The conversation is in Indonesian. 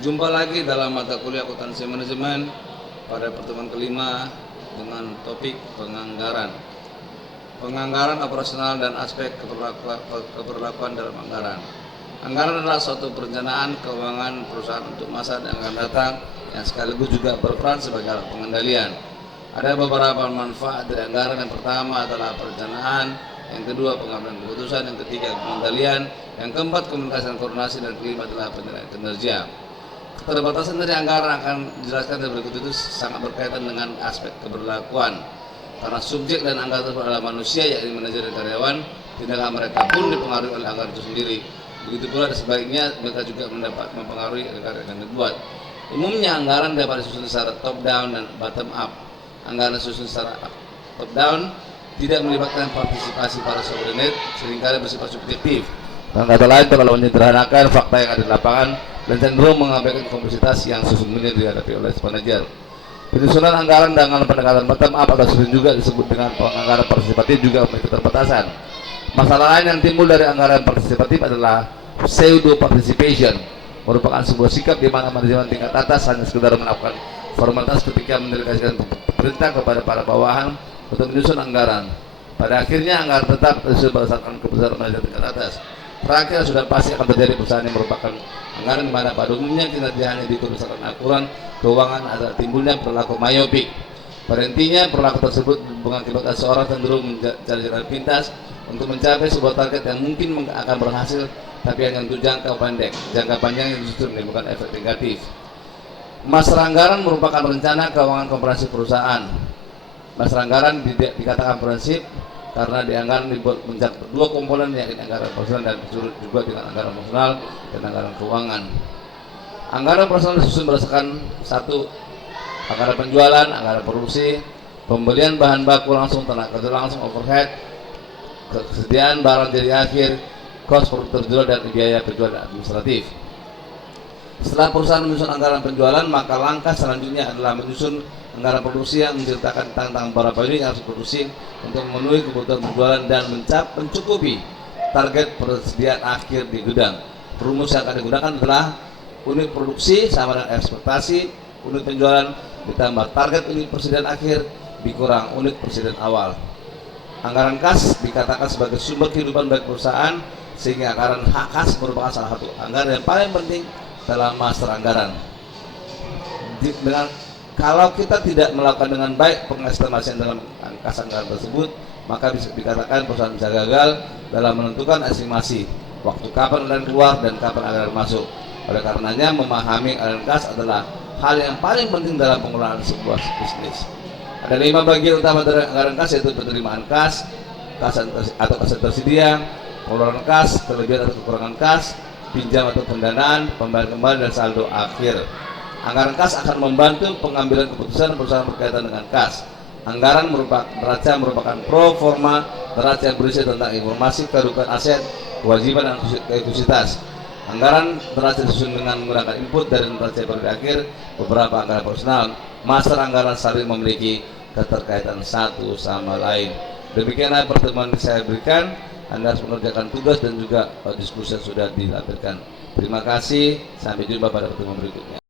Jumpa lagi dalam mata kuliah akuntansi manajemen pada pertemuan kelima dengan topik penganggaran. Penganggaran operasional dan aspek keberlakuan dalam anggaran. Anggaran adalah suatu perencanaan keuangan perusahaan untuk masa yang akan datang yang sekaligus juga berperan sebagai alat pengendalian. Ada beberapa manfaat dari anggaran. Yang pertama adalah perencanaan, yang kedua pengambilan keputusan, yang ketiga pengendalian, yang keempat komunikasi dan koordinasi, dan kelima adalah penilaian kinerja. Keterbatasan dari anggaran akan dijelaskan dari berikut itu sangat berkaitan dengan aspek keberlakuan. Karena subjek dan anggaran tersebut adalah manusia, yakni manajer dan karyawan, tindakan mereka pun dipengaruhi oleh anggaran itu sendiri. Begitu pula sebaliknya mereka juga mempengaruhi anggaran yang dibuat. Umumnya anggaran dapat disusun secara top down dan bottom up. Anggaran disusun secara top down tidak melibatkan partisipasi para subordinate, seringkali bersifat subjektif. Dengan kata lain, kalau menyederhanakan fakta yang ada di lapangan dan cenderung mengabaikan kompleksitas yang sesungguhnya dihadapi oleh manajer. Penyusunan anggaran dengan pendekatan bottom up atau sering juga disebut dengan penganggaran partisipatif juga memiliki keterbatasan. Masalah lain yang timbul dari anggaran partisipatif adalah pseudo participation, merupakan sebuah sikap di mana manajemen tingkat atas hanya sekedar melakukan formalitas ketika mendelegasikan perintah kepada para bawahan untuk menyusun anggaran. Pada akhirnya anggaran tetap disusun berdasarkan keputusan manajemen tingkat atas. Terakhir sudah pasti akan terjadi perusahaan yang merupakan anggaran di mana pada umumnya kinerja hanya diukur berdasarkan aturan keuangan adalah timbulnya perilaku mayopik. Pada intinya perilaku tersebut mengakibatkan seorang cenderung mencari jalan pintas untuk mencapai sebuah target yang mungkin akan berhasil, tapi hanya untuk jangka pendek. Jangka panjang yang justru menimbulkan efek negatif. Master anggaran merupakan rencana keuangan komprehensif perusahaan. Master anggaran dikatakan prinsip karena di anggaran dibuat mencakup dua komponen, yakni anggaran operasional dan juga dengan anggaran operasional dan anggaran keuangan. Anggaran operasional disusun berdasarkan satu, anggaran penjualan, anggaran produksi, pembelian bahan baku langsung, tenaga kerja langsung, overhead, kesediaan barang jadi akhir, kos produk terjual, dan biaya penjualan administratif. Setelah perusahaan menyusun anggaran penjualan, maka langkah selanjutnya adalah menyusun anggaran produksi yang menceritakan tentang berapa unit yang harus produksi untuk memenuhi kebutuhan penjualan dan mencukupi target persediaan akhir di gudang. Rumus yang akan digunakan adalah unit produksi sama dengan ekspektasi unit penjualan ditambah target unit persediaan akhir dikurang unit persediaan awal. Anggaran kas dikatakan sebagai sumber kehidupan bagi perusahaan, sehingga anggaran kas merupakan salah satu anggaran yang paling penting dalam master anggaran. Kalau kita tidak melakukan dengan baik pengestimasian dalam kas anggaran tersebut, maka bisa dikatakan perusahaan bisa gagal dalam menentukan estimasi waktu kapan anggaran keluar dan kapan anggaran masuk. Oleh karenanya, memahami anggaran kas adalah hal yang paling penting dalam pengelolaan sebuah bisnis. Ada 5 bagian utama dari anggaran kas, yaitu penerimaan kas atau kas yang tersedia, pengeluaran kas, kelebihan atau kekurangan kas, pinjam atau pendanaan, pembayaran kembali, dan saldo akhir. Anggaran kas akan membantu pengambilan keputusan perusahaan berkaitan dengan kas. Anggaran neraca merupakan pro forma neraca yang berisi tentang informasi kedudukan aset, kewajiban, dan ekuitas. Anggaran neraca disusun dengan menggunakan input dari neraca pada akhir. Beberapa anggaran personal, master anggaran saling memiliki keterkaitan satu sama lain. Demikianlah pertemuan yang saya berikan. Anda harus mengerjakan tugas dan juga diskusi yang sudah dilampirkan. Terima kasih, sampai jumpa pada pertemuan berikutnya.